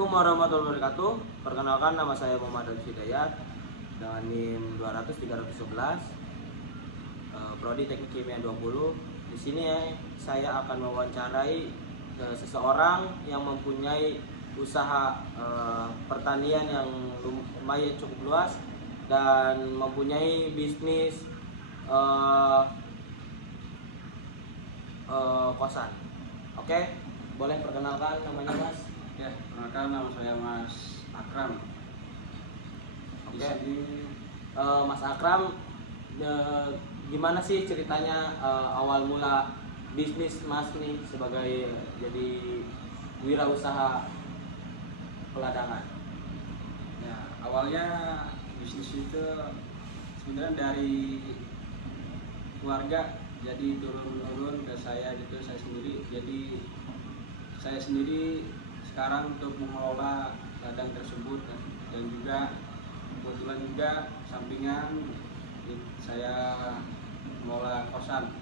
Assalamualaikum warahmatullahi wabarakatuh. Perkenalkan, nama saya Muhammad Alif Hidayat dengan NIM 200-311, Prodi Teknik Kimia 20. Di sini saya akan mewawancarai seseorang yang mempunyai usaha pertanian yang lumayan cukup luas dan mempunyai bisnis kosan. Oke, boleh perkenalkan namanya Mas? Ya, perkenalkan nama saya Mas Akram. Di Oke. sini Mas Akram, gimana sih ceritanya awal mula bisnis Mas nih sebagai jadi wirausaha peladangan? ya awalnya bisnis itu sebenarnya dari keluarga, jadi turun-turun ke saya gitu, saya sendiri sekarang untuk mengelola ladang tersebut dan juga kebetulan juga sampingan saya mengelola kosan.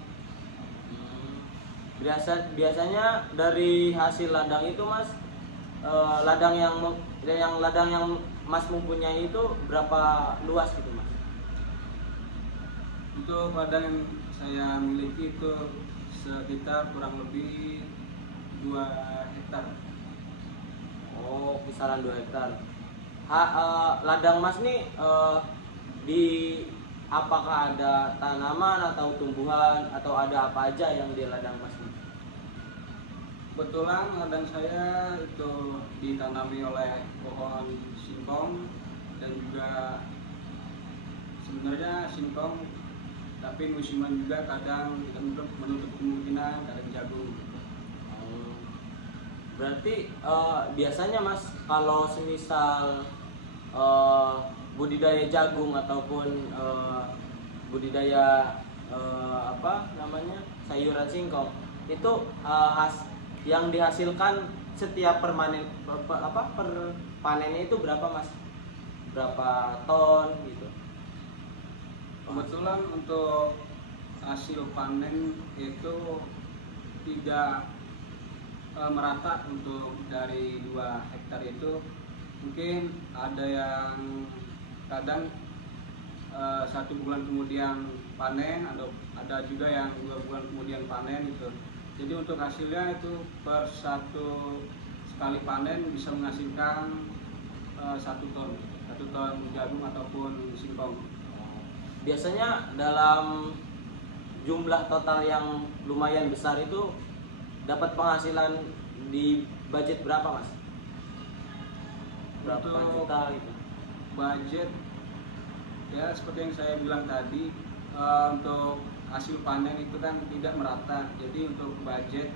Biasanya dari hasil ladang itu Mas, ladang yang Mas mempunyai itu berapa luas gitu Mas? Untuk ladang yang saya miliki itu sekitar kurang lebih 2 hektar. Oh, kisaran 2 hektar. Ladang Mas nih di apakah ada tanaman atau tumbuhan atau ada apa aja yang di ladang Mas nih? Kebetulan ladang saya itu ditanami oleh pohon singkong dan juga sebenarnya singkong, tapi musiman juga kadang kita menutup kemungkinan kadang jagung. Oh, berarti biasanya Mas kalau semisal eh, budidaya jagung ataupun budidaya apa namanya sayuran singkong itu yang dihasilkan setiap per panennya itu berapa Mas? Berapa ton gitu? Kebetulan untuk hasil panen itu tidak merata. Untuk dari 2 hektar itu mungkin ada yang kadang 1 bulan kemudian panen, ada juga yang 2 bulan kemudian panen itu. Jadi untuk hasilnya itu per satu sekali panen bisa menghasilkan 1 ton jagung ataupun singkong. Biasanya dalam jumlah total yang lumayan besar itu dapat penghasilan di budget berapa Mas? Berapa Untuk juta gitu? budget, ya seperti yang saya bilang tadi, untuk hasil panen itu kan tidak merata. Jadi untuk budget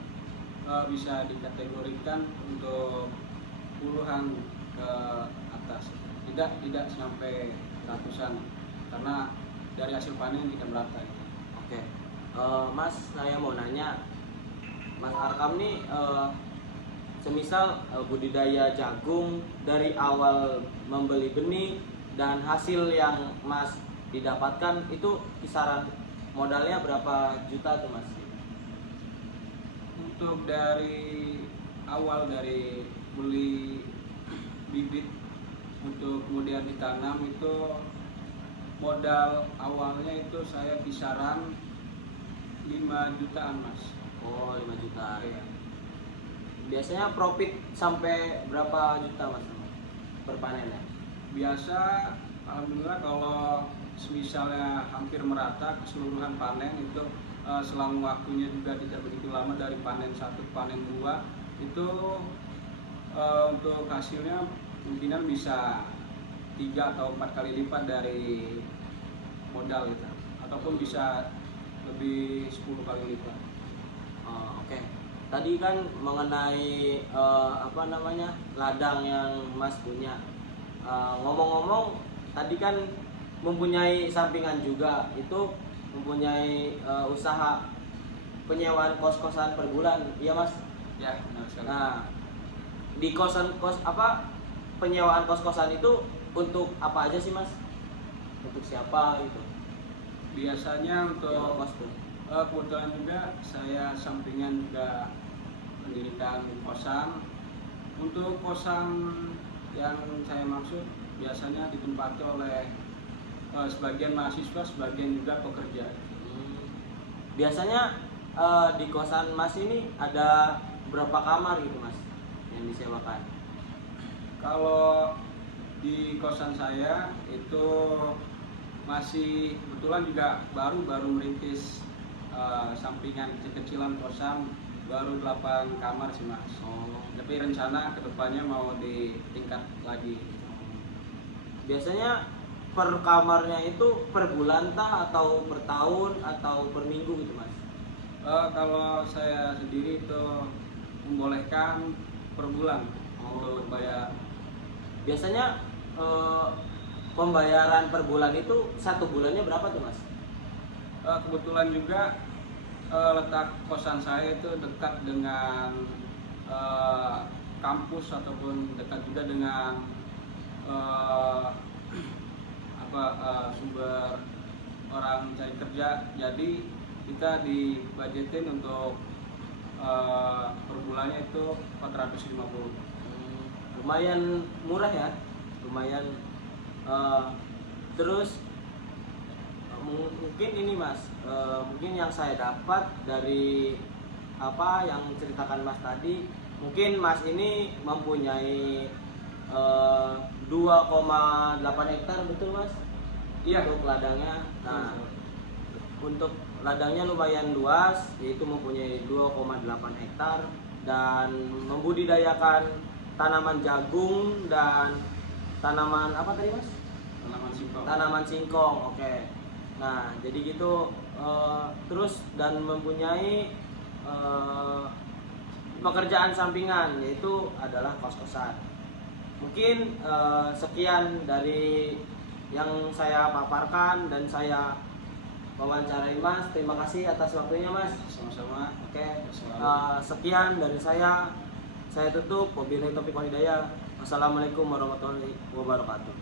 bisa dikategorikan untuk puluhan ke atas, tidak sampai ratusan, karena dari hasil panen tidak merata. Oke. Mas, saya mau nanya, Mas Arkam nih semisal budidaya jagung dari awal membeli benih dan hasil yang Mas didapatkan itu kisaran modalnya berapa juta tuh Mas? Untuk dari awal, dari beli bibit untuk kemudian ditanam, itu modal awalnya itu saya kisaran 5 jutaan Mas. Oh, 5 juta. Iya. Biasanya profit sampai berapa juta Mas per panennya? Biasa alhamdulillah kalau misalnya hampir merata keseluruhan panen itu, selama waktunya juga tidak begitu lama, dari panen 1 ke panen 2 itu, untuk hasilnya kemungkinan bisa 3 atau 4 kali lipat dari modal itu, ataupun bisa lebih 10 kali lipat. Oke. Tadi kan mengenai apa namanya ladang yang Mas punya. Ngomong-ngomong, tadi kan mempunyai sampingan juga, itu mempunyai usaha penyewaan kos-kosan per bulan, iya Mas? Ya, benar sekali. Nah, di penyewaan kos-kosan itu untuk apa aja sih Mas? Untuk siapa gitu? Biasanya untuk Nyewa kos tuh. kebetulan juga saya sampingan juga mendirikan kosan. Untuk kosan yang saya maksud biasanya ditempati oleh sebagian mahasiswa, sebagian juga pekerja. Biasanya di kosan Mas ini ada berapa kamar gitu Mas yang disewakan? Kalau di kosan saya itu masih kebetulan juga baru merintis sampingan kecil-kecilan kosan, baru 8 kamar sih Mas. Tapi rencana kedepannya mau ditingkat lagi. Biasanya per kamarnya itu per bulan tah atau per tahun atau per minggu gitu Mas? Kalau saya sendiri itu membolehkan per bulan untuk bayar. Biasanya pembayaran per bulan itu satu bulannya berapa tuh Mas? Kebetulan juga letak kosan saya itu dekat dengan kampus ataupun dekat juga dengan sumber orang cari kerja, jadi kita dibudgetin untuk per bulannya itu 450. Lumayan murah ya, lumayan. Terus mungkin ini Mas, mungkin yang saya dapat dari apa yang ceritakan Mas tadi, mungkin Mas ini mempunyai 2,8 hektar betul Mas? Iya. Untuk ladangnya. Nah, untuk ladangnya lumayan luas, yaitu mempunyai 2,8 hektar dan membudidayakan tanaman jagung dan tanaman apa tadi Mas? Tanaman singkong. Tanaman singkong, oke. Nah, jadi gitu. Terus dan mempunyai pekerjaan sampingan, yaitu adalah kos-kosan. Mungkin sekian dari yang saya paparkan dan saya wawancarai Mas. Terima kasih atas waktunya Mas. Sama-sama. Oke. Sekian dari saya tutup. Wabillahi taufiq wal hidayah. Wassalamualaikum warahmatullahi wabarakatuh.